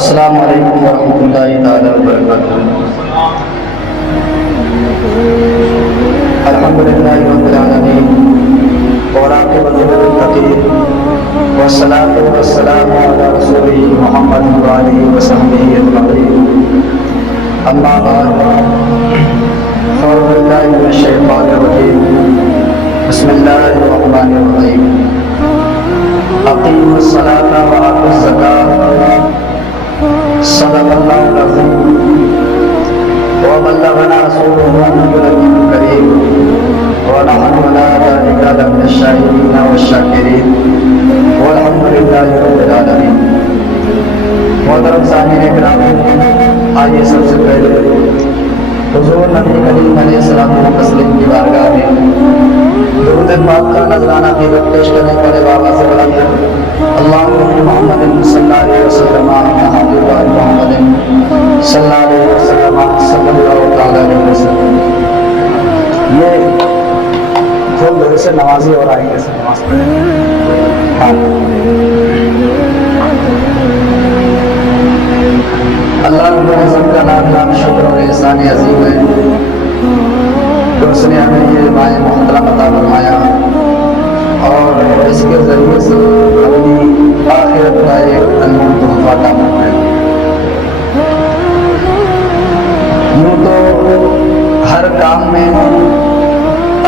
السلام علیکم ورحمۃ اللہ تعالی وبرکاتہ۔ الحمدللہ رب العالمین والعاقبۃ للمتقین والصلاۃ والسلام علی رسولہ محمد وآلہ وصحبہ اجمعین، اما بعد فاعوذ باللہ من الشیطان الرجیم، بسم اللہ الرحمن الرحیم۔ اقیموا الصلاۃ وآتوا الزکاۃ صدق اللہ العظیم وبلغنا رسوله النبی الکریم ونحن علی ذلک لمن الشاہدین والشاکرین والحمد للہ رب العالمین۔ محترم سامعین کرام، آئیے سب سے پہلے حضور نبی کریم علیہ السلام و تسلیم کی بارگاہ میں درود پاک کا نذرانہ عقیدت پیش کرنے والے بابا سے بلند اللہم محمد صلی اللہ علیہ وسلم محمد صلی اللہ علیہ وسلم صلی اللہ تعالی علیہ وسلم۔ یہ کھول دو سے نمازی اور آئیں گے سے نماز پڑھیں۔ اللہ رب العزت کا لاکھ شکر اور احسان عظیم ہے کہ اس نے ہمیں یہ ماہ محترم عطا فرمایا اور اس کے ذریعے سے اپنی آخرت کا ایک انمول تحفہ عطا فرمایا۔ یوں تو ہر کام میں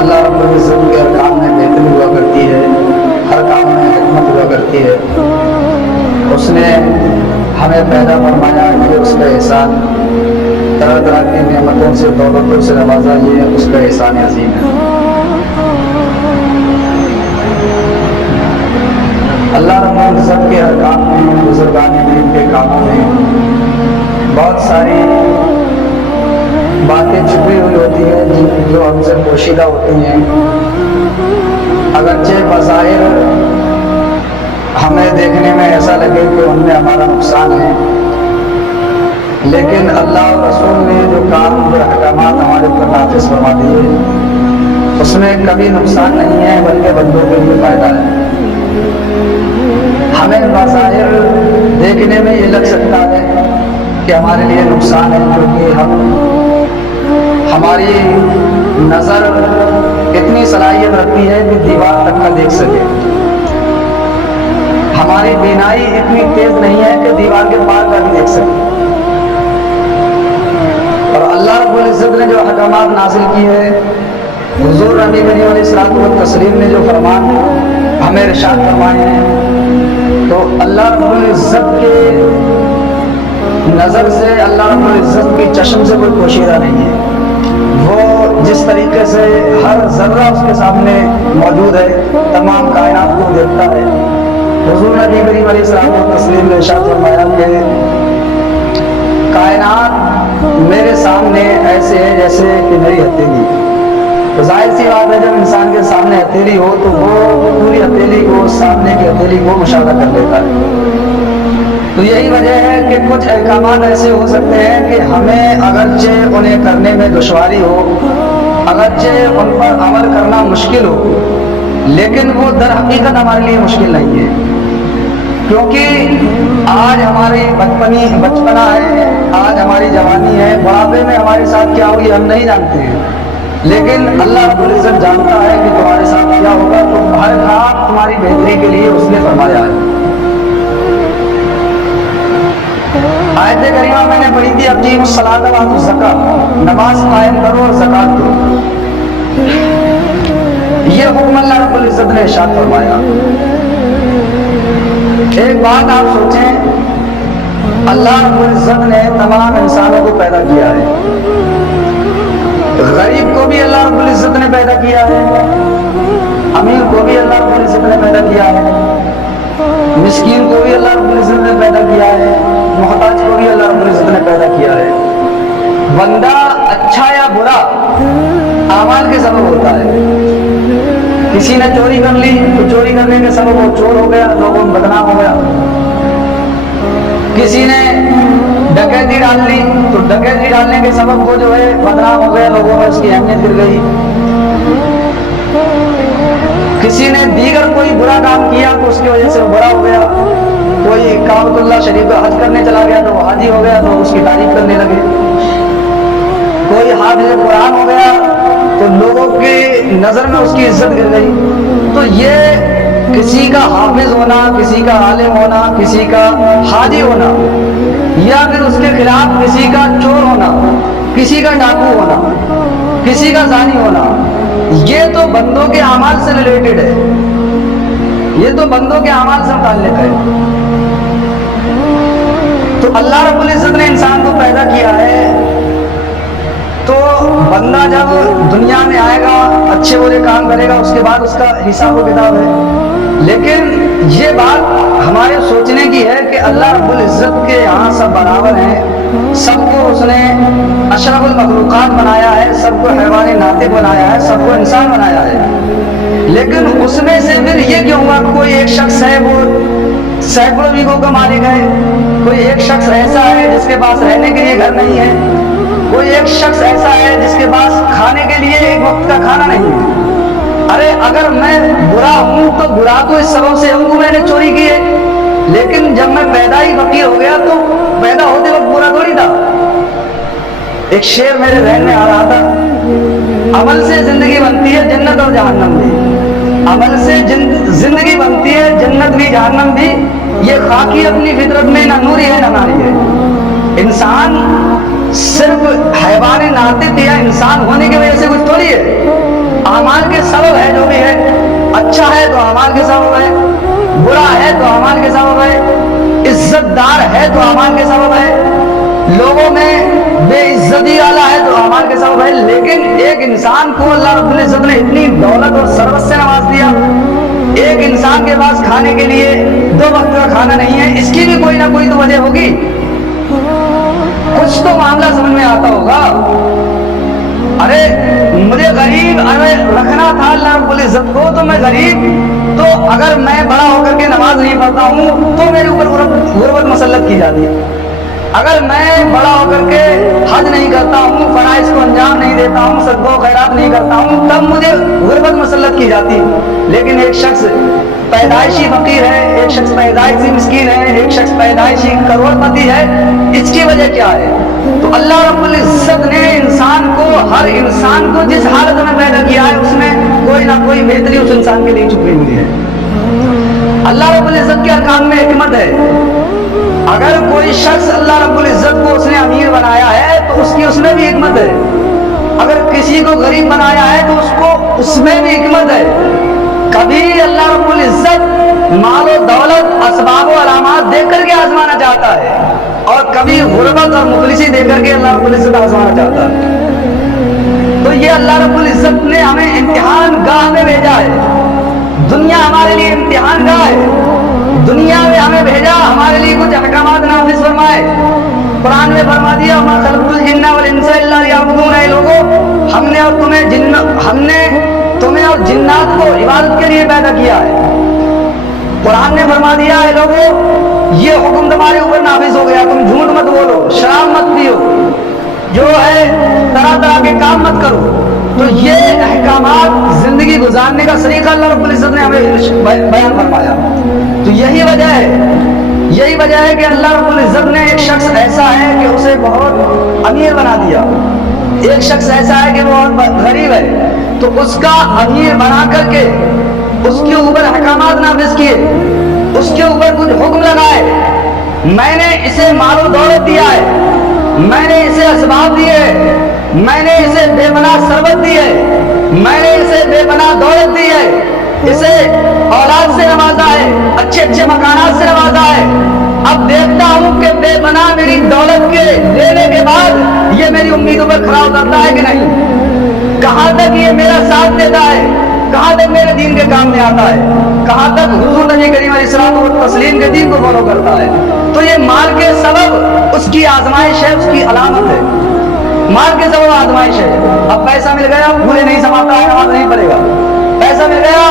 اللہ رب العزت کے ہر کام میں بہتری ہوا کرتی ہے، ہر کام میں حکمت ہوا کرتی ہے۔ اس نے ہمیں پیدا فرمایا، یہ اس کا احسان، طرح طرح کی نعمتوں سے دولتوں سے نوازا، یہ اس کا احسان عظیم ہے۔ اللہ رب العزت کے ہر کام میں، بزرگان دین کے کاموں میں بہت ساری باتیں چھپی ہوئی ہوتی ہیں جو ہم سے پوشیدہ ہوتی ہیں، اگرچہ بظاہر ہمیں دیکھنے میں ایسا لگے کہ ان میں ہمارا نقصان ہے، لیکن اللہ اور رسول نے جو کام جو احکامات ہمارے اوپر نافذ فرما دیے اس میں کبھی نقصان نہیں ہے بلکہ بندوں کے لیے فائدہ ہے۔ ہمیں بظاہر دیکھنے میں یہ لگ سکتا ہے کہ ہمارے لیے نقصان ہے، کیونکہ ہماری نظر اتنی صلاحیت رکھتی ہے کہ دیوار تک کا دیکھ سکے، ہماری بینائی اتنی تیز نہیں ہے کہ دیوار کے پار کا بھی دیکھ سکے، اور اللہ رب العزت نے جو احکامات نازل کی ہے، حضور نبی کریم علیہ الصلوۃ والتسلیم نے جو فرمان ہمیں ارشاد فرمائے ہیں، تو اللہ رب العزت کے نظر سے، اللہ رب العزت کی چشم سے کوئی پوشیدہ نہیں ہے۔ وہ جس طریقے سے ہر ذرہ اس کے سامنے موجود ہے، تمام کائنات کو دیکھتا ہے۔ حضور نبی کریم علیہ السلام و تسلیم نے ارشاد فرمایا کہ کائنات میرے سامنے ایسے ہے جیسے کہ میری ہتھیلی۔ تو ظاہر سی بات ہے جب انسان کے سامنے ہتھیلی ہو تو وہ پوری ہتھیلی کو، سامنے کی ہتھیلی کو مشاہدہ کر لیتا ہے۔ تو یہی وجہ ہے کہ کچھ احکامات ایسے ہو سکتے ہیں کہ ہمیں اگرچہ انہیں کرنے میں دشواری ہو، اگرچہ ان پر عمل کرنا مشکل ہو، لیکن وہ در حقیقت ہمارے لیے مشکل نہیں ہے، کیونکہ آج ہماری بچپنا ہے، آج ہماری جوانی ہے، بڑھاپے میں ہمارے ساتھ کیا ہوگی ہم نہیں جانتے ہیں، لیکن اللہ رب العزت جانتا ہے کہ تمہارے ساتھ کیا ہوگا، تو ہر کام تمہاری بہتری کے لیے اس نے فرمایا ہے۔ آیت کریمہ میں نے پڑھی تھی، اقیموا الصلاۃ وآتوا الزکاۃ، نماز قائم کرو اور زکات دو، یہ حکم اللہ رب العزت نے ارشاد فرمایا۔ ایک بات آپ سوچیں، اللہ رب العزت نے تمام انسانوں کو پیدا کیا ہے، غریب کو بھی اللہ رب العزت نے پیدا کیا ہے، امیر کو بھی اللہ رب العزت نے پیدا کیا ہے، مسکین کو بھی اللہ رب العزت نے پیدا کیا ہے، محتاج کو بھی اللہ رب العزت نے پیدا کیا ہے۔ بندہ اچھا یا برا اعمال کے سبب ہوتا ہے۔ کسی نے چوری کر لی تو چوری کرنے کے سبب وہ چور ہو گیا، لوگوں میں بدنام ہو گیا۔ کسی نے ڈکیتی ڈال لی تو ڈکیتی ڈالنے کے سبب وہ جو ہے بدنام ہو گیا، لوگوں میں اس کی اہمیت گر گئی۔ کسی نے دیگر کوئی برا کام کیا تو اس کی وجہ سے برا ہو گیا، تو کوئی کعبۃ اللہ شریف کا حج کرنے چلا گیا تو وہ حاجی ہو گیا تو اس کی تعریف کرنے لگے، کوئی حافظ قرآن ہو گیا تو لوگوں کی نظر میں اس کی عزت گر گئی۔ تو یہ کسی کا حافظ ہونا، کسی کا عالم ہونا، کسی کا حاجی ہونا، یا پھر اس کے خلاف کسی کا چور ہونا، کسی کا ڈاکو ہونا، کسی کا زانی ہونا، یہ تو بندوں کے اعمال سے ریلیٹڈ ہے، یہ تو بندوں کے اعمال سے متعلق ہے۔ تو اللہ رب العزت نے انسان کو پیدا کیا ہے، تو بندہ جب دنیا میں آئے گا اچھے برے کام کرے گا، اس کے بعد اس کا حساب و کتاب ہے۔ لیکن یہ بات ہمارے سوچنے کی ہے کہ اللہ رب العزت کے یہاں سب برابر ہیں، سب کو اس نے اشرف المخلوقات بنایا ہے، سب کو حیوان ناطق بنایا ہے، سب کو انسان بنایا ہے، لیکن اس میں سے پھر یہ کیوں ہوا کوئی ایک شخص ہے وہ سینکڑوں بیگھوں کا مالک ہے، کوئی ایک شخص ایسا ہے جس کے پاس رہنے کے لیے گھر نہیں ہے، کوئی ایک شخص ایسا ہے جس کے پاس کھانے کے لیے ایک وقت کا کھانا نہیں ہے۔ ارے اگر میں برا ہوں تو برا تو اس سبب سے ہوں میں نے چوری کی ہے، لیکن جب میں پیدا ہی فقیر ہو گیا تو پیدا ہوتے وقت برا تھوڑی تھا۔ ایک شعر میرے ذہن میں آ رہا تھا، عمل سے زندگی بنتی ہے جنت اور جہنم بھی، عمل سے زندگی بنتی ہے جنت بھی جہنم بھی، یہ خاکی اپنی فطرت میں نہ نوری ہے نہ ناری ہے۔ انسان صرف حیوان ناطق یا انسان ہونے کی وجہ سے کچھ تھوڑی ہے، اعمال کے سبب ہے جو بھی ہے، اچھا ہے تو اعمال کے سبب ہے، برا ہے تو اعمال کے سبب ہے، عزت دار ہے تو اعمال کے سبب ہے، لوگوں میں بے عزتی والا ہے تو اعمال کے سبب ہے۔ لیکن ایک انسان کو اللہ رب العزت نے اتنی دولت اور ثروت سے نواز دیا، ایک انسان کے پاس کھانے کے لیے 2 وقت کا کھانا نہیں ہے، اس کی بھی کوئی نہ کوئی تو وجہ ہوگی، کچھ تو معاملہ سمجھ میں آتا ہوگا۔ ارے مجھے غریب رکھنا تھا اللہ رب العزت کو، تو میں غریب، تو اگر میں بڑا ہو کر کے نماز نہیں پڑھتا ہوں تو میرے اوپر غربت مسلط کی جاتی ہے، اگر میں بڑا ہو کر کے حج نہیں کرتا ہوں، فرائض کو انجام نہیں دیتا ہوں، صدقہ و خیرات نہیں کرتا ہوں، تب مجھے غربت مسلط کی جاتی ہے۔ لیکن ایک شخص پیدائشی فقیر ہے، ایک شخص پیدائشی مسکین ہے، ایک شخص پیدائشی کروڑ پتی ہے، اس کی وجہ کیا ہے؟ تو اللہ رب العزت نے انسان کو، ہر انسان کو جس حالت میں پیدا کیا ہے اس میں کوئی نہ کوئی بہتری اس انسان کے لیے چھپی ہوئی ہے۔ اللہ رب العزت کے ارکان میں حکمت ہے، اگر کوئی شخص اللہ رب العزت کو اس نے امیر بنایا ہے تو اس کی اس میں بھی حکمت ہے، اگر کسی کو غریب بنایا ہے تو اس میں بھی حکمت ہے۔ کبھی اللہ رب العزت مال و دولت اسباب و علامات دے کر کے آزمانا چاہتا ہے، اور کبھی غربت اور مفلسی دے کر کے اللہ رب العزت آزمانا چاہتا ہے۔ تو یہ اللہ رب العزت نے ہمیں امتحان گاہ میں بھیجا ہے، دنیا ہمارے لیے امتحان گاہ ہے، دنیا میں ہمیں بھیجا ہمارے لیے کچھ احکامات نافذ فرمائے۔ قرآن میں فرما دیا وما خلقت الجن والانس الا لیعبدون، اے لوگوں ہم نے تمہیں اور جنات کو عبادت کے لیے پیدا کیا ہے۔ قرآن نے فرما دیا ہے لوگوں یہ حکم تمہارے اوپر نافذ ہو گیا، تم جھوٹ مت بولو، شراب مت پیو، جو ہے طرح طرح کے کام مت کرو۔ تو یہ احکامات زندگی گزارنے کا طریقہ اللہ رب العزت نے ہمیں بیان فرمایا۔ تو یہی وجہ ہے کہ اللہ رب العزت نے ایک شخص ایسا ہے کہ اسے بہت امیر بنا دیا، ایک شخص ایسا ہے کہ وہ بہت غریب ہے، تو اس کا امیر بنا کر کے اس کے اوپر احکامات نافذ کیے، اس کے اوپر کچھ حکم لگائے، میں نے اسے مال و دولت دیا ہے، میں نے اسے اسباب دیے، میں نے اسے بے پناہ ثروت دی ہے، میں نے اسے بے پناہ دولت دی ہے، اسے اولاد سے نوازا ہے، اچھے اچھے مکانات سے نوازا ہے۔ اب دیکھتا ہوں کہ بے پناہ میری دولت کے لینے کے بعد یہ میری امیدوں پر کھرا اترتا ہے کہ نہیں، کہاں تک یہ میرا ساتھ دیتا ہے، کہاں تک میرے دین کے کام میں آتا ہے، کہاں تک حضور نبی کریم علیہ الصلوۃ والتسلیم کے دین کو فالو کرتا ہے۔ تو یہ مال کے سبب اس کی آزمائش ہے، اس کی علامت ہے، مال کے سبب آزمائش ہے۔ اب پیسہ مل گیا مجھے نہیں سماتا ہے، نماز نہیں پڑھے گا، پیسہ مل گیا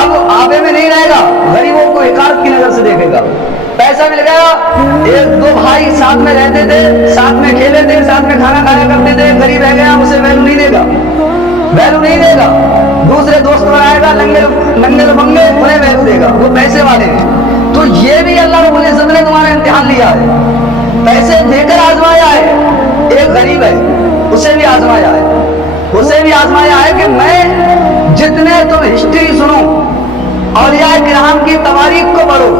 اب آبے میں نہیں رہے گا، غریبوں کو حقارت کی نظر سے دیکھے گا، پیسہ مل گیا ایک دو بھائی ساتھ میں رہتے تھے، ساتھ میں کھیلے تھے، ساتھ میں کھانا کھایا کرتے تھے، غریب رہ گیا اسے ویلو نہیں دے گا، ویلو نہیں دے گا، دوسرے دوست بنائے گا ننگے لفنگے انہیں ویلو دے گا، وہ پیسے والے ہیں۔ تو یہ بھی اللہ رب العزت نے تمہارا امتحان لیا ہے، پیسے دے کر آزمایا ہے۔ ایک غریب ہے، اسے بھی آزمایا ہے، اسے بھی آزمایا ہے کہ میں جتنے تم ہسٹری سنو، اولیاء کرام کی تواریخ کو پڑھو،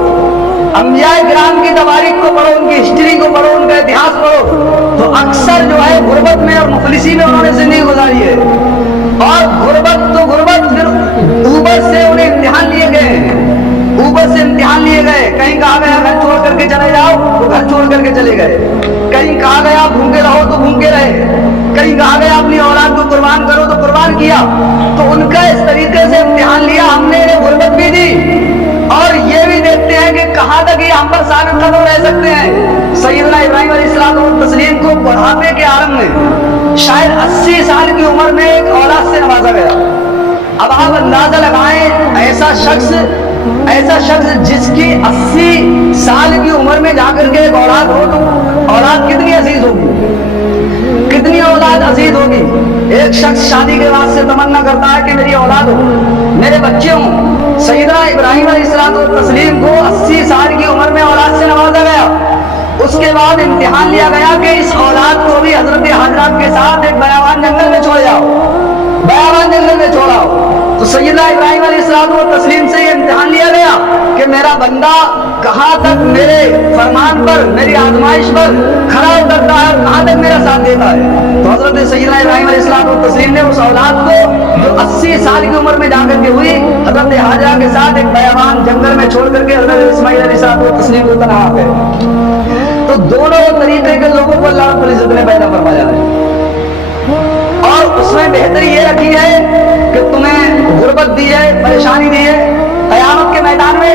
انبیاء کرام کی تواریخ کو پڑھو، ان کی ہسٹری کو پڑھو، ان کا اتہاس پڑھو، تو اکثر جو ہے غربت میں اور مفلسی میں انہوں نے زندگی گزاری ہے، اور غربت تو غربت، پھر اوپر سے انہیں امتحان لیے گئے، اوپر سے امتحان لیے گئے، کہیں کہا گیا گھر چھوڑ کر کے چلے جاؤ تو گھر چھوڑ کر کے چلے گئے، کہیں کہا گیا بھوکے رہو تو بھوکے رہے، کہیں کہا گیا اپنی اولاد کو قربان کرو تو قربان کیا۔ تو ان کا اس طریقے سے امتحان لیا ہم نے، انہیں غربت بھی دی، اور یہ بھی دیکھتے ہیں کہ کہاں تک یہ ہم پر ثابت قدم رہ سکتے ہیں۔ سیدنا ابراہیم علیہ السلام والتسلیم کو بڑھاپے کے عالم میں شاید 80 سال کی عمر میں ایک اولاد سے نوازا گیا۔ اب آپ اندازہ لگائیں، ایسا شخص جس کی 80 سال کی عمر میں جا کر کے ایک اولاد ہو تو اولاد کتنی عزیز ہوگی، کتنی اولاد عزیز ہوگی۔ ایک شخص شادی کے بعد سے تمنا کرتا ہے کہ میری اولاد ہو، میرے بچے ہوں۔ سیدنا ابراہیم علیہ السلام والتسلیم کو 80 سال کی عمر میں اولاد سے نوازا گیا۔ اس کے بعد امتحان لیا گیا کہ اس اولاد کو بھی حضرت حاجرہ کے ساتھ ایک بیابان جنگل میں چھوڑ جاؤ، بیابان جنگل میں چھوڑاؤ۔ تو سیدنا ابراہیم علیہ السلام والتسلیم سے یہ امتحان لیا گیا کہ میرا بندہ کہاں تک میرے فرمان پر، میری آزمائش پر کھڑا اترتا ہے اور کہاں تک میرا ساتھ دیتا ہے۔ تو حضرت سیدنا ابراہیم علیہ السلام والتسلیم نے اس اولاد کو جو 80 سال کی عمر میں جا کر کے ہوئی، حضرت حاجرہ کے ساتھ ایک بیابان جنگل میں چھوڑ کر کے حضرت اسماعیل علیہ السلام والتسلیم کو تنہا گئے۔ تو دونوں طریقے کے لوگوں کو اللہ رب العزت نے پیدا فرمایا ہے، اور اس میں بہتری یہ رکھی ہے کہ تمہیں غربت دی ہے، پریشانی دی ہے، قیامت کے میدان میں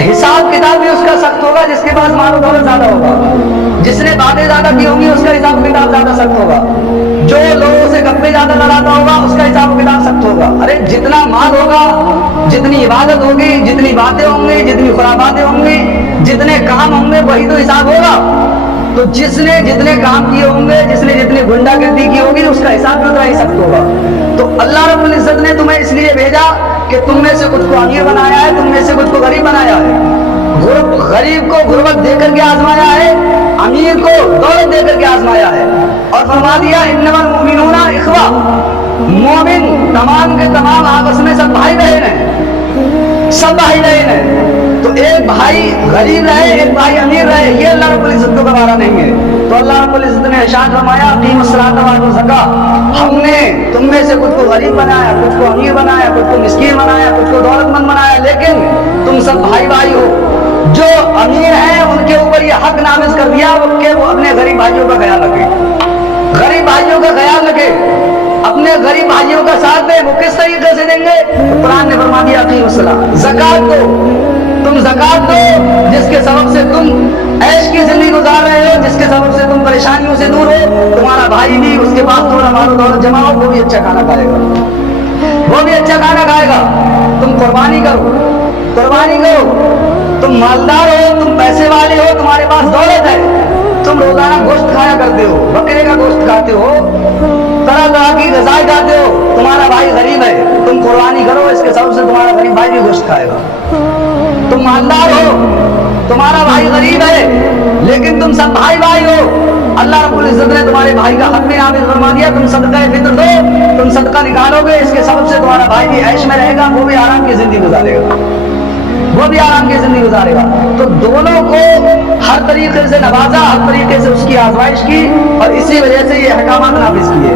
حساب کتاب بھی اس کا سخت ہوگا جس کے پاس مال و دولت زیادہ ہوگا، جس نے باتیں زیادہ کی ہوں گی اس کا حساب کتاب زیادہ سخت ہوگا، جو لوگوں سے گپے زیادہ لڑاتا ہوگا اس کا حساب کتاب سخت ہوگا۔ ارے جتنا مال ہوگا، جتنی عبادت ہوگی، جتنی باتیں ہوں گی، جتنی خرافاتیں ہوں گی، جتنے کام ہوں گے وہی تو حساب ہوگا۔ تو جس نے جتنے کام کیے ہوں گے، جس نے جتنی گنڈا گردی کی ہوگی اس کا حساب بھی اتنا ہی سخت ہوگا۔ تو اللہ رب العزت نے تمہیں اس لیے بھیجا کہ تم میں سے کچھ کو امیر بنایا ہے، تم میں سے کچھ کو غریب بنایا ہے، غریب کو غربت دے کر کے آزمایا ہے، امیر کو دولت دے کر کے آزمایا ہے، اور فرما دیا انما المؤمنون اخوہ، مومن تمام کے تمام آپس میں سب بھائی بہن ہیں، سب بھائی بہن ہیں۔ تو ایک بھائی غریب رہے، ایک بھائی امیر رہے، یہ اللہ رب العزت کو گوارا نہیں ہے۔ تو اللہ رب العزت نے ارشاد فرمایا اقیموا الصلاۃ وآتوا الزکاۃ، ہم نے تم میں سے کچھ کو غریب بنایا، کچھ کو امیر بنایا، کچھ کو مسکین بنایا، کچھ کو دولت مند بنایا، لیکن تم سب بھائی بھائی ہو۔ جو امیر ہیں ان کے اوپر یہ حق نافذ کر دیا کہ وہ اپنے غریب بھائیوں کا خیال رکھے، غریب بھائیوں کا خیال رکھے، اپنے غریب بھائیوں کا ساتھ دیں۔ وہ کس طریقے سے دیں گے؟ قرآن نے فرما دیا اقیموا الصلاۃ، زکات دو، تم زکات دو، جس کے سبب سے تم عیش کی زندگی گزار رہے ہو، جس کے سبب سے تم پریشانیوں سے دور ہو۔ تمہارا بھائی بھی اس کے پاس تھوڑا مال و دولت جمع ہو، وہ بھی اچھا کھانا کھائے گا، وہ بھی اچھا کھانا کھائے گا۔ تم قربانی کرو، قربانی کرو، تم مالدار ہو، تم پیسے والے ہو، تمہارے پاس دولت ہے، تم روزانہ گوشت کھایا کرتے ہو، بکرے کا گوشت کھاتے ہو، طرح طرح کی غذائیں کھاتے ہو، تمہارا بھائی غریب ہے، تم قربانی کرو، اس کے سبب سے تمہارا غریب بھائی بھی گوشت کھائے گا۔ تم مالدار ہو، تمہارا بھائی غریب ہے، لیکن تم سب بھائی بھائی ہو۔ اللہ رب العزت نے تمہارے بھائی کا حق بھی نافذ فرما دیا، تم صدقہ فطر دو، تم صدقہ نکالو گے، اس کے سبب سے تمہارا بھائی بھی عیش میں رہے گا، وہ بھی آرام کی زندگی گزارے گا، وہ بھی آرام کی زندگی گزارے گا۔ تو دونوں کو ہر طریقے سے نوازا، ہر طریقے سے اس کی آزمائش کی، اور اسی وجہ سے یہ احکامات نافذ کیے۔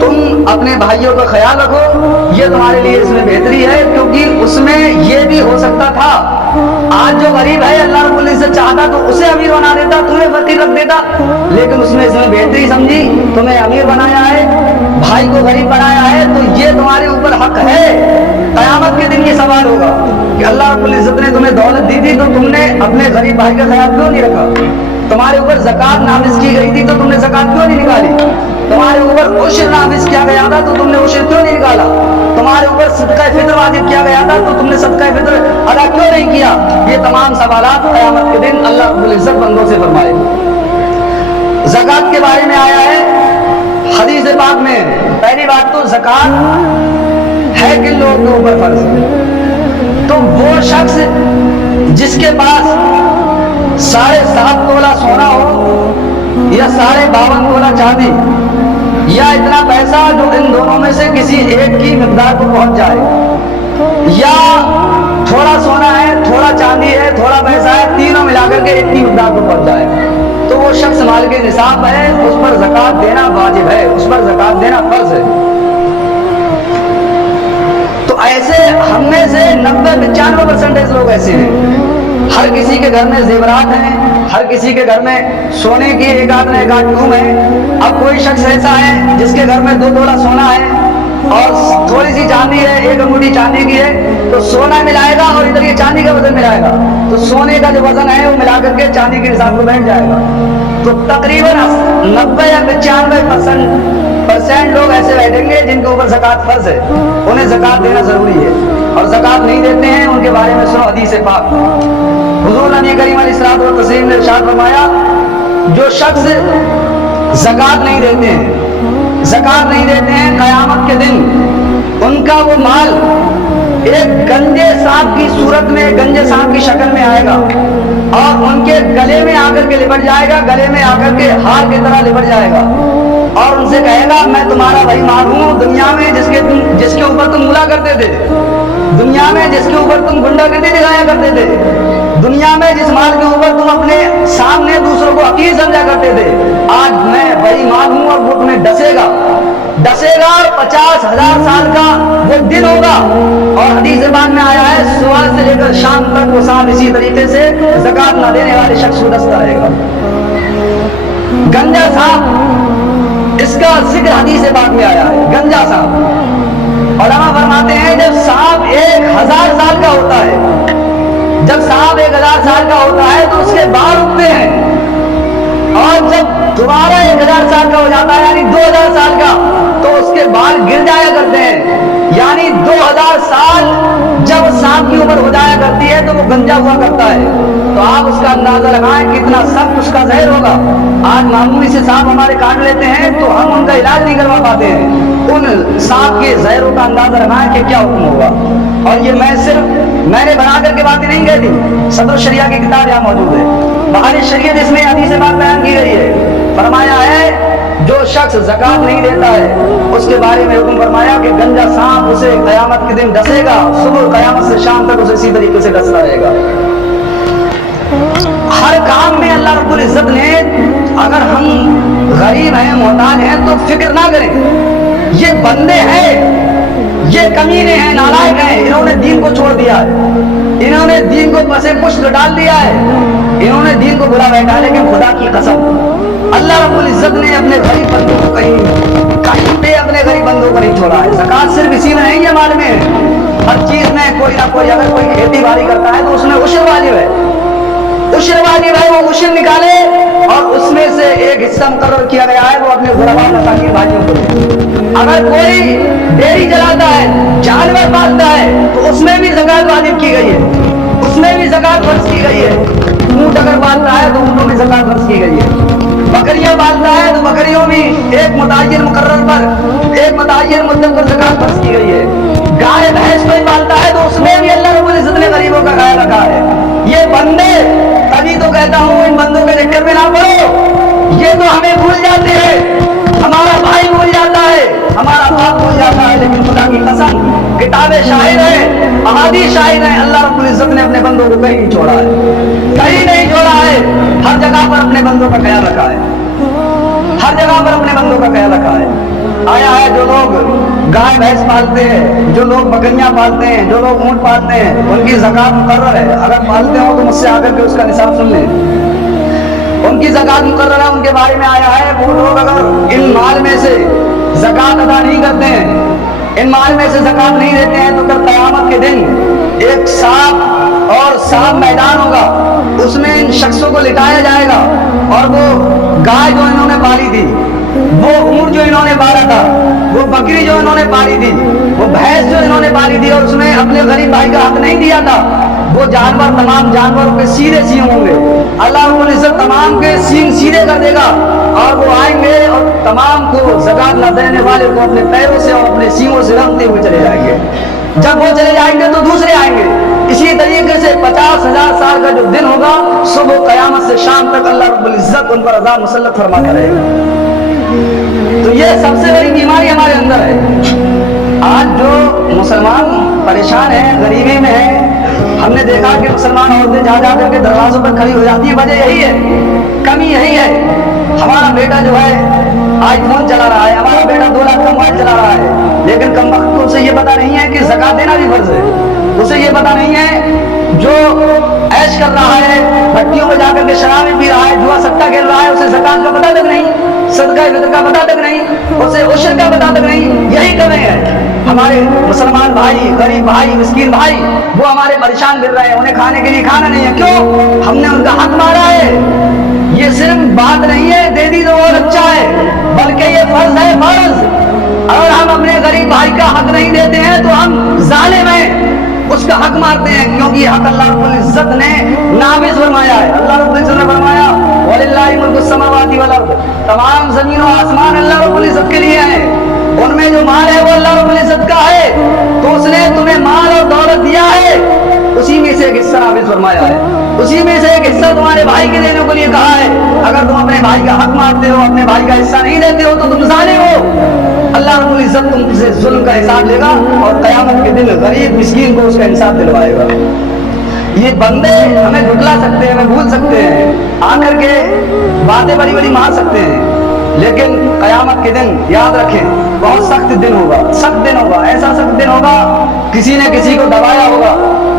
تم اپنے بھائیوں کا خیال رکھو، یہ تمہارے لیے اس میں بہتری ہے، کیونکہ اس میں یہ بھی ہو سکتا تھا آج جو غریب ہے اللہ رب العزت چاہتا تو اسے امیر بنا دیتا، تمہیں فقیر رکھ دیتا، لیکن اس میں بہتری سمجھی، تمہیں امیر بنایا ہے، بھائی کو غریب بنایا ہے، تو یہ تمہارے اوپر حق ہے۔ قیامت کے دن یہ سوال ہوگا کہ اللہ رب العزت نے تمہیں دولت دی تھی تو تم نے اپنے غریب بھائی کا خیال کیوں نہیں رکھا؟ تمہارے اوپر زکات نافذ کی گئی تھی تو تم نے زکات کیوں نہیں نکالی؟ تمہارے اوپر عشر نافذ کیا گیا تھا تو تم نے عشر کیوں نہیں نکالا؟ تمہارے اوپر صدقہ فطر واجب کیا گیا تھا تو تم نے صدقہ فطر ادا کیوں نہیں کیا؟ یہ تمام سوالات قیامت کے دن اللہ رب العزت بندوں سے فرمائے۔ زکات کے بارے میں آیا ہے حدیث پاک میں، پہلی بات تو زکات ہے کن لوگوں کے اوپر فرض ہے؟ تو وہ شخص جس کے پاس 7.5 تولہ سونا ہو یا 52.5 تولہ چاندی یا اتنا پیسہ جو ان دونوں میں سے کسی ایک کی مقدار کو پہنچ جائے، یا تھوڑا سونا ہے، تھوڑا چاندی ہے، تھوڑا پیسہ ہے، تینوں ملا کر کے ایک کی مقدار کو پہنچ جائے، تو وہ شخص مال کے نصاب ہے، اس پر زکوٰۃ دینا واجب ہے، اس پر زکوٰۃ دینا فرض ہے۔ تو ایسے ہم میں سے 90-95% لوگ ایسے ہیں، ہر کسی کے گھر میں زیورات ہیں، ہر کسی کے گھر میں سونے کی ایک آدھ ٹوم ہے۔ اب کوئی شخص ایسا ہے جس کے گھر میں 2 تولہ سونا ہے اور تھوڑی سی چاندی ہے، 1 انگوٹھی چاندی کی ہے، تو سونا ملائے گا اور ادھر یہ چاندی کا وزن ملائے گا، تو سونے کا جو وزن ہے وہ ملا کر کے چاندی کے نصاب کو بیٹھ جائے گا۔ تو تقریباً 90 یا 95% لوگ ایسے بیٹھیں گے جن کے اوپر زکوٰۃ فرض ہے، انہیں زکوٰۃ دینا ضروری ہے، اور زکوٰۃ نہیں دیتے ہیں ان کے بارے میں سنو حدیث پاک۔ حضور نبی کریم علیہ الصلوۃ والتسلیم نے ارشاد فرمایا، جو شخص زکوٰۃ نہیں دیتے ہیں، زکوٰۃ نہیں دیتے ہیں، قیامت کے دن ان کا وہ مال ایک گنجے سانپ کی صورت میں، گنجے سانپ کی شکل میں آئے گا اور ان کے گلے میں آ کر کے لپٹ جائے گا، گلے میں آ کر کے ہار کی طرح لپٹ جائے گا، اور ان سے کہے گا میں تمہارا وہی مال ہوں دنیا میں جس کے اوپر تم ملا کرتے تھے، دنیا میں جس کے اوپر تم گنڈا گردی دکھایا کرتے تھے، دنیا میں جس مال کے اوپر تم اپنے سامنے دوسروں کو حقیر سمجھا کرتے تھے، آج میں وہی مال ہوں اور وہ تمہیں ڈسے گا اور 50,000 سال کا وہ دن ہوگا، اور حدیث زبان میں آیا ہے صبح سے لے کر شام تک وہ سال اسی طریقے سے زکوٰۃ نہ دینے والے شخص کو ڈستا رہے گا۔ گنجا سانپ، اس کا ذکر حدیث پاک میں آیا ہے، گنجا سانپ۔ علماء فرماتے ہیں جب سانپ 1000 سال کا ہوتا ہے، جب سانپ 1000 سال کا ہوتا ہے تو اس کے بال اگتے ہیں، اور جب دوبارہ 1000 سال کا ہو جاتا ہے یعنی 2000 سال کا، تو اس کے بال گر جایا کرتے ہیں، یعنی 2000 سال جب سانپ کی عمر ہو جایا کرتی ہے تو وہ گنجا ہوا کرتا ہے۔ تو آپ اس کا اندازہ لگائیں کتنا سخت اس کا زہر ہوگا۔ آج معمولی سے سانپ ہمارے کاٹ لیتے ہیں تو ہم ان کا علاج نہیں کروا پاتے ہیں، ان سانپ کے زہروں کا اندازہ لگائیں کہ کیا حکم ہوگا۔ اور یہ میں نے بنا کر کے باتیں نہیں کہہ دی، صدر شریعہ کی کتاب یہاں موجود ہے، بہار شریعت اس میں حدیث بات بیان کی گئی ہے۔ فرمایا ہے جو شخص زکوٰۃ نہیں دیتا ہے اس کے بارے میں حکم فرمایا کہ گنجا سانپ اسے قیامت کے دن ڈسے گا، صبح قیامت سے شام تک اسے اسی طریقے سے ڈستا رہے گا۔ ہر کام میں اللہ رب العزت نے، اگر ہم غریب ہیں، محتاج ہیں تو فکر نہ کریں، یہ بندے ہیں، یہ کمینے ہیں، نالائق ہیں، انہوں نے دین کو چھوڑ دیا ہے، انہوں نے دین کو پسے پشت ڈال دیا ہے، انہوں نے دین کو بلا بیٹھا، لیکن خدا کی قسم اللہ رب العزت نے اپنے غریب بندوں کو کہیں پہ اپنے غریب بندوں کو نہیں چھوڑا ہے۔ زکوٰۃ صرف اسی میں نہیں ہے، مال میں ہر چیز میں کوئی نہ کوئی، اگر کوئی کھیتی باڑی کرتا ہے تو اس میں عشر واجب ہے، عشر واجب ہے، وہ عشر نکالے اور اس میں سے ایک حصہ مقرر کیا گیا ہے وہ اپنے غربا مساکین بھائیوں کو دے۔ اگر کوئی ڈیری چلاتا ہے، جانور پالتا ہے تو اس میں بھی زکوٰۃ واجب کی گئی ہے، اس میں بھی زکوٰۃ فرض کی گئی ہے۔ اونٹ اگر پالتا ہے تو اونٹوں میں زکوٰۃ فرض کی گئی ہے، بکریاں پالتا ہے تو بکریوں میں ایک متعین مقرر پر، ایک متعین مدت پر زکوٰۃ فرض کی گئی ہے۔ گائے بھینس کوئی پالتا ہے تو اس میں بھی اللہ رب العزت نے غریبوں کا خیال رکھا ہے۔ یہ بندے، تبھی تو کہتا ہوں ان بندوں کے چکر میں نہ پڑو، یہ تو ہمیں بھول جاتے ہیں، ہمارا بھائی بھول جاتا ہے، ہمارا باپ بھول جاتا ہے، لیکن خدا کی قسم کتابیں شاہد ہیں، احادیث شاہد ہیں، اللہ رب العزت نے اپنے بندوں کو کہیں نہیں چھوڑا ہے، کہیں نہیں چھوڑا ہے، ہر جگہ پر اپنے بندوں کا خیال رکھا ہے، ہر جگہ پر اپنے بندوں کا خیال رکھا ہے۔ آیا ہے جو لوگ گائے بھینس پالتے ہیں، جو لوگ بکریاں پالتے ہیں، جو لوگ اونٹ پالتے ہیں، ان کی زکوٰۃ مقرر ہے، اگر پالتے ہو تو مجھ سے آ کر کے اس کا نصاب سن لیں، ان کی زکوٰۃ مقرر ہے، ان کے بارے میں آیا ہے وہ لوگ اگر ان مال میں سے زکوٰۃ ادا نہیں کرتے ہیں، ان مال میں سے زکوٰۃ نہیں دیتے ہیں، تو پھر قیامت کے دن ایک صاف میدان ہوگا، اس میں ان شخصوں کو لٹایا جائے گا، اور وہ گائے جو انہوں نے پالی تھی، وہ اونٹ جو انہوں نے پالا تھا، وہ بکری جو انہوں نے پالی تھی، وہ بھینس جو انہوں نے پالی تھی اور اس میں اپنے غریب بھائی کا حق نہیں دیا تھا، وہ جانور، تمام جانوروں کے سیدھے سینگ ہوں گے، اللہ رب العزت تمام کے سینگ سیدھے کر دے گا، اور وہ آئیں گے اور تمام کو زکوٰۃ نہ دینے والے کو اپنے پیروں سے اور اپنے سینگوں سے رنگتے ہوئے چلے جائیں گے۔ جب وہ چلے جائیں گے تو دوسرے آئیں گے، اسی طریقے سے 50,000 سال کا جو دن ہوگا صبح قیامت سے شام تک اللہ رب العزت ان پر عذاب مسلط فرماتا رہے گا۔ تو یہ سب سے بڑی بیماری ہمارے اندر ہے۔ آج جو مسلمان پریشان ہیں، غریبی میں ہیں، ہم نے دیکھا کہ مسلمان عورتیں جا جا کر کے دروازوں پر کھڑی ہو جاتی ہیں، وجہ یہی ہے، کمی یہی ہے۔ ہمارا بیٹا جو ہے آئی فون چلا رہا ہے، ہمارا بیٹا 2 لاکھ کا موبائل چلا رہا ہے، لیکن کم وقت کو اسے یہ پتا نہیں ہے کہ زکات دینا بھی فرض ہے۔ اسے یہ پتا نہیں ہے جو عیش کر رہا ہے، بھٹیوں میں جا کر کے شرابیں پی رہا ہے، جوا سٹا کھیل رہا ہے، اسے زکات کا پتہ تک نہیں، صدقہ فطر کا پتہ تک نہیں، اسے عشر کا پتہ تک نہیں۔ یہی کمی ہے۔ ہمارے مسلمان بھائی، غریب بھائی، مسکین بھائی وہ ہمارے پریشان مل رہے ہیں، انہیں کھانے کے لیے کھانا نہیں ہے۔ کیوں؟ ہم نے ان کا حق مارا ہے۔ یہ صرف بات نہیں ہے دے دی تو اور اچھا ہے، بلکہ یہ فرض ہے، فرض۔ اگر ہم اپنے غریب بھائی کا حق نہیں دیتے ہیں تو ہم ظالم ہیں، اس کا حق مارتے ہیں، کیونکہ یہ حق اللہ رب العزت نے نافذ فرمایا ہے۔ اللہ رب العزت نے فرمایا وَلِلَّهِ مُلْكُ السَّمَاوَاتِ وَالْأَرْضِ، تمام زمین و آسمان اللہ رب العزت کے لیے ہیں، ان میں جو مال ہے وہ اللہ رب العزت کا ہے، تو اس نے تمہیں مال اور دولت دیا ہے، اسی میں سے ایک حصہ نافذ فرمایا ہے، اسی میں سے ایک حصہ تمہارے بھائی کے دینے کے لیے کہا ہے۔ اگر تم اپنے بھائی کا حق مارتے ہو، اپنے بھائی کا حصہ نہیں دیتے ہو تو تم ظالم ہو۔ اللہ رب العزت تم سے ظلم کا حساب لے گا اور قیامت کے دن غریب مسکین کو اس کا انصاف دلوائے گا۔ یہ بندے ہمیں جھٹلا سکتے ہیں، ہمیں بھول سکتے ہیں، آ کر کے باتیں بڑی بڑی مار سکتے ہیں، لیکن قیامت کے دن یاد رکھیں بہت سخت دن ہوگا، سخت دن ہوگا، ایسا سخت دن ہوگا کسی نے کسی کو دبایا ہوگا،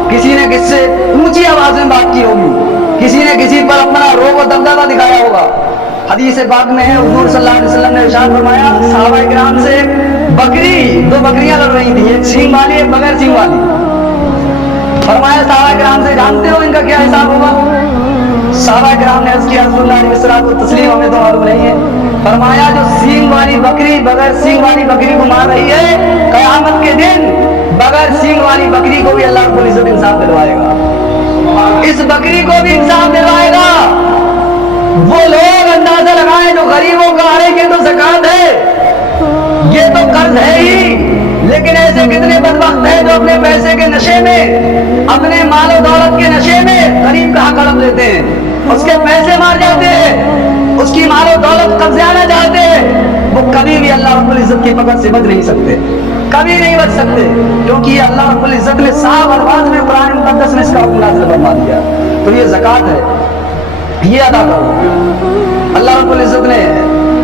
کسی نے کس سے اونچی آواز میں بات کی ہوگی، کسی نے کسی پر اپنا روب و دبدبہ دکھایا ہوگا۔ حدیث پاک میں ہے حضور صلی اللہ علیہ وسلم نے ارشاد فرمایا صحابہ کرام سے بکری، 2 بکریاں لڑ رہی تھیں، ایک سینگ والی ایک بغیر سینگ والی۔ فرمایا صحابہ کرام سے جانتے ہو ان کا کیا حساب ہوگا؟ صحابہ کرام نے عرض کیا رسول اللہ علیہ وسلم کو تسلیم ہمیں تو معلوم نہیں ہے۔ فرمایا جو سینگ والی بکری بغیر سینگ والی بکری کو مار رہی ہے، قیامت کے دن بغیر سینگ والی بکری کو بھی اللہ رب العزت انصاف دلوائے گا، اس بکری کو بھی انصاف دلوائے گا۔ وہ لوگ اندازہ لگائیں جو غریبوں کا آرے کے تو زکات ہے، یہ تو قرض ہے ہی، لیکن ایسے کتنے بدبخت ہیں جو اپنے پیسے کے نشے میں، اپنے مال و دولت کے نشے میں غریب کا حق ہڑپ لیتے ہیں، اس کے پیسے مار جاتے ہیں، اس کی مال و دولت قبضانا چاہتے ہیں۔ وہ کبھی بھی اللہ رب العزت کی پکڑ سے بچ نہیں سکتے، کبھی نہیں بچ سکتے، کیونکہ یہ اللہ رب العزت نے صاف الفاظ میں قرآن مقدس میں اس کا حکم نازل فرما دیا۔ تو یہ زکات ہے، یہ ادا کرو۔ اللہ رب العزت نے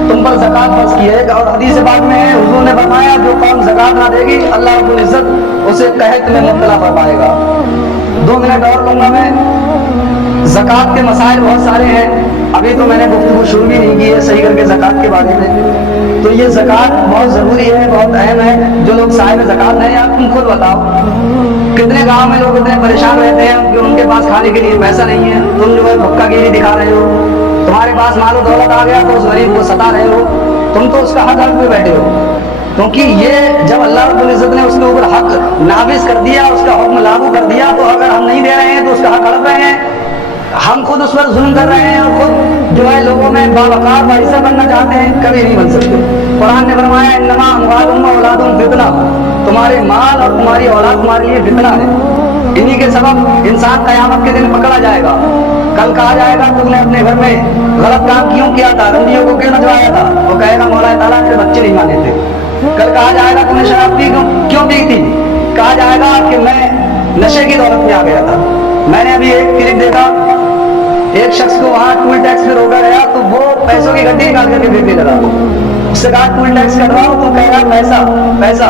تم پر زکات فرض کی ہے، اور حدیث پاک میں ہے حضور نے فرمایا جو قوم زکات نہ دے گی اللہ رب العزت اسے قحط میں مبتلا فرمائے گا۔ 2 منٹ اور لوں گا میں۔ زکات کے مسائل بہت سارے ہیں، ابھی تو میں نے گفتگو شروع بھی نہیں کی ہے صحیح کر کے زکات کے بارے میں۔ تو یہ زکات بہت ضروری ہے، بہت اہم ہے۔ جو لوگ صاحب زکات نہیں ہیں تم خود بتاؤ کتنے گاؤں میں لوگ اتنے پریشان رہتے ہیں کہ ان کے پاس کھانے کے لیے پیسہ نہیں ہے، تم جو ہے بھکا گیری دکھا رہے ہو، تمہارے پاس مال و دولت آ گیا تو اس غریب کو ستا رہے ہو، تم تو اس کا حق ہڑپ میں بیٹھے ہو، کیونکہ یہ جب اللہ رب العزت نے اس کے اوپر حق نافذ کر دیا، اس کا حکم لاگو کر دیا، تو اگر ہم نہیں دے رہے ہیں تو اس کا حق ہڑپ رہے ہیں، ہم خود اس پر ظلم کر رہے ہیں، اور خود جو ہے لوگوں میں باوقار باعث بننا چاہتے ہیں، کبھی نہیں بن سکتے۔ قرآن نے فرمایا انما اموالکم واولادکم فتنہ، تمہارے مال اور تمہاری اولاد تمہارے لیے فتنہ ہے، انہی کے سبب انسان قیامت کے دن پکڑا جائے گا۔ کل کہا جائے گا تم نے اپنے گھر میں غلط کام کیوں کیا تھا، رندیوں کو کیوں نچوایا تھا، وہ کہے گا مولا تعالیٰ کے بچے نہیں مانے تھے۔ کل کہا جائے گا تم نے شراب پی کیوں پی تھی، کہا جائے گا کہ میں نشے کی دولت میں آ گیا تھا۔ میں نے ابھی ایک کلپ دیکھا، ایک شخص کو وہاں ٹول ٹیکس پہ روکا گیا تو وہ پیسوں کی گڈی نکال کر کے پھینکنے لگا، اس سے کہا ٹول ٹیکس کٹواؤ تو کہہ رہا پیسہ پیسہ،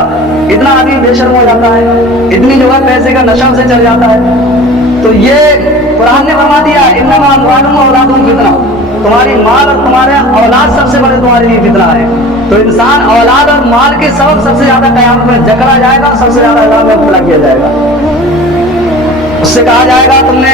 اتنا آدمی بے شرم ہو جاتا ہے، اتنی جو ہے پیسے کا نشہ اسے چل جاتا ہے۔ تو یہ قرآن نے فرما دیا انما اموالکم واولادکم فتنہ، تمہاری مال اور تمہارا اولاد سب سے بڑے تمہارے لیے فتنہ ہے۔ تو انسان اولاد اور مال کے سبب سب سے زیادہ قیامت میں جکڑا جائے گا، سب سے زیادہ عذاب میں مبتلا کیا جائے گا۔ اس سے کہا جائے گا تم نے